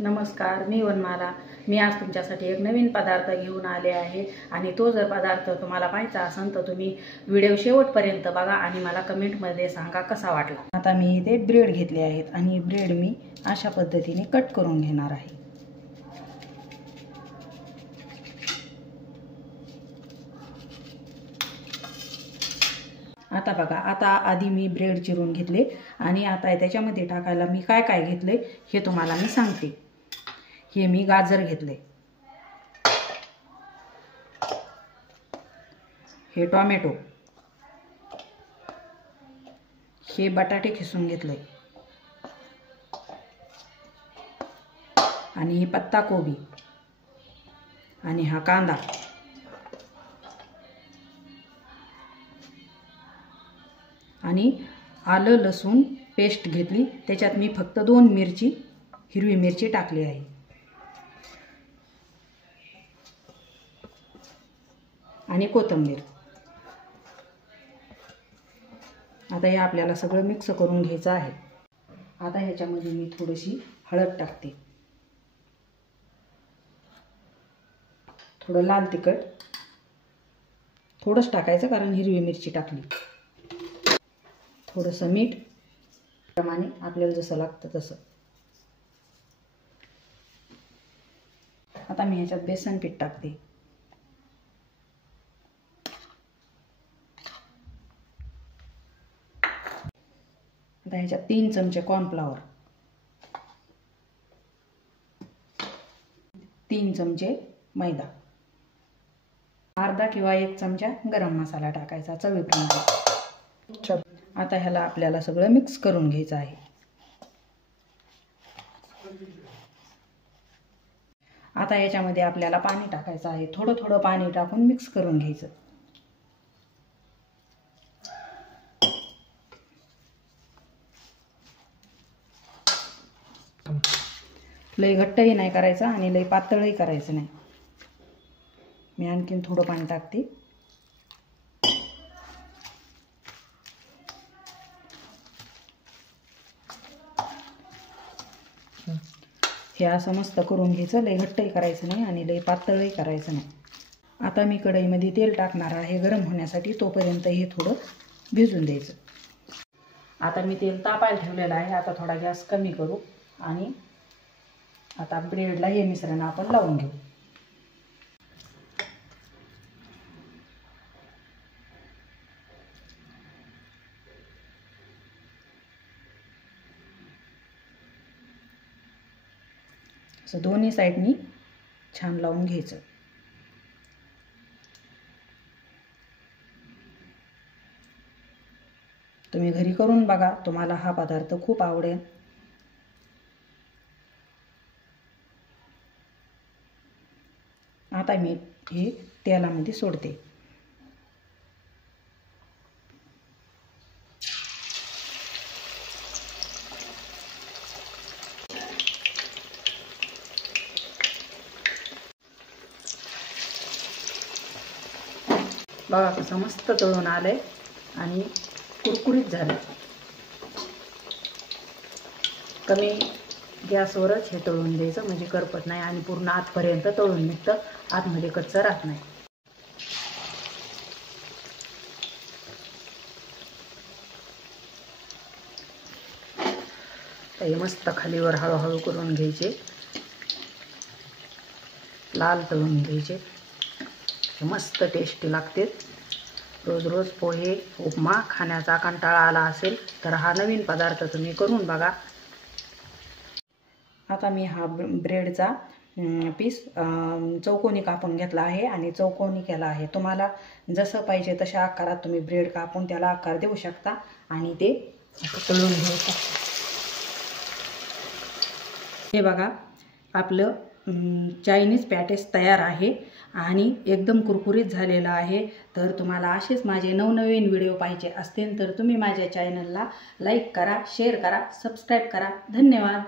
नमस्कार, मी वनमाला। मी आज तुमच्यासाठी एक नवीन पदार्थ घेऊन आले आहे आणि तो जर पदार्थ तुम्हाला पाहायचा असेल तर तुम्ही व्हिडिओ शेवटपर्यंत बघा आणि मला कमेंटमध्ये सांगा कसा वाटला। आता मी इथे ब्रेड घेतले आहेत आणि ब्रेड मी अशा पद्धतीने कट करून घेणार आहे। आता बघा, आता आधी मी ब्रेड चिरून घेतले आणि आता त्याच्यामध्ये टाकायला मी काय काय घेतले हे तुम्हाला मी सांगते। हे मी गाजर घेतले, हे टोमॅटो, हे बटाटे खिसून घेतले आणि ही पत्ता कोबी आणि हा कांदा आणि आलं लसूण पेस्ट घेतली। त्याच्यात मी फक्त 2 मिरची हिरवी मिरची टाकली आहे आणि कोथिंबीर। आता हे आपल्याला सगळं मिक्स करून घ्यायचं आहे। आता ह्याच्यामध्ये मी थोडीशी हळद टाकते, थोडं लाल तिखट, थोडंच टाकायचं कारण हिरवी मिरची टाकली, थोडंसं मीठ प्रमाणे आपल्याला जसं लागतं तसं। आता मी ह्याच्यात बेसन पीठ टाकते, आता ह्याच्यात 3 चमचे कॉर्नफ्लॉवर, 3 चमचे मैदा, अर्धा किंवा 1 चमचा गरम मसाला टाकायचा चवीप्रमाणे। आता ह्याला आपल्याला सगळं मिक्स करून घ्यायचं आहे। आता याच्यामध्ये आपल्याला पाणी टाकायचं आहे, थोडं थोडं पाणी टाकून मिक्स करून घ्यायचं। लई घट्टही नाही करायचं आणि लई पातळही करायचं नाही। मी आणखीन थोडं पाणी टाकते। हे असं मस्त करून घ्यायचं, लई घट्टही करायचं नाही आणि लई पातळही करायचं नाही। आता मी कढईमध्ये तेल टाकणार आहे गरम होण्यासाठी, तोपर्यंत हे थोडं भिजून द्यायचं। आता मी तेल तापायला ठेवलेलं आहे। आता थोडा गॅस कमी करू आणि आता ब्रेडला हे मिश्रण आपण लावून घेऊ। असं दोन्ही साईडनी छान लावून घ्यायचं। तुम्ही घरी करून बघा, तुम्हाला हा पदार्थ खूप आवडेल। आता मी हे तेलामध्ये सोडते। बघा कसं मस्त तळून आलंय आणि कुरकुरीत झालं। कमी गॅसवरच हे तळून द्यायचं म्हणजे करपत नाही आणि पूर्ण आतपर्यंत तळून निघतं, आतमध्ये कच्चं राहत नाही। हे मस्त खालीवर हळूहळू करून घ्यायचे, लाल तळून घ्यायचे, मस्त टेस्टी लागते। रोज रोज पोहे उपमा खाण्याचा कंटाळा आला असेल तर हा नवीन पदार्थ तुम्ही करून बघा। आता मी हा ब्रेडचा पीस चौकोनी कापून घेतला आहे आणि चौकोनी केला आहे। तुम्हाला जसं पाहिजे तशा आकारात तुम्ही ब्रेड कापून त्याला आकार देऊ शकता आणि ते तळून घेऊ शकता। हे बघा, आपलं चायनीज पॅटीस तयार आहे आणि एकदम कुरकुरीत झालेलं आहे। तर तुम्हाला असेच माझे नवनवीन व्हिडिओ पाहिजे असतील तर तुम्ही माझ्या चॅनलला लाईक करा, शेअर करा, सबस्क्राईब करा। धन्यवाद।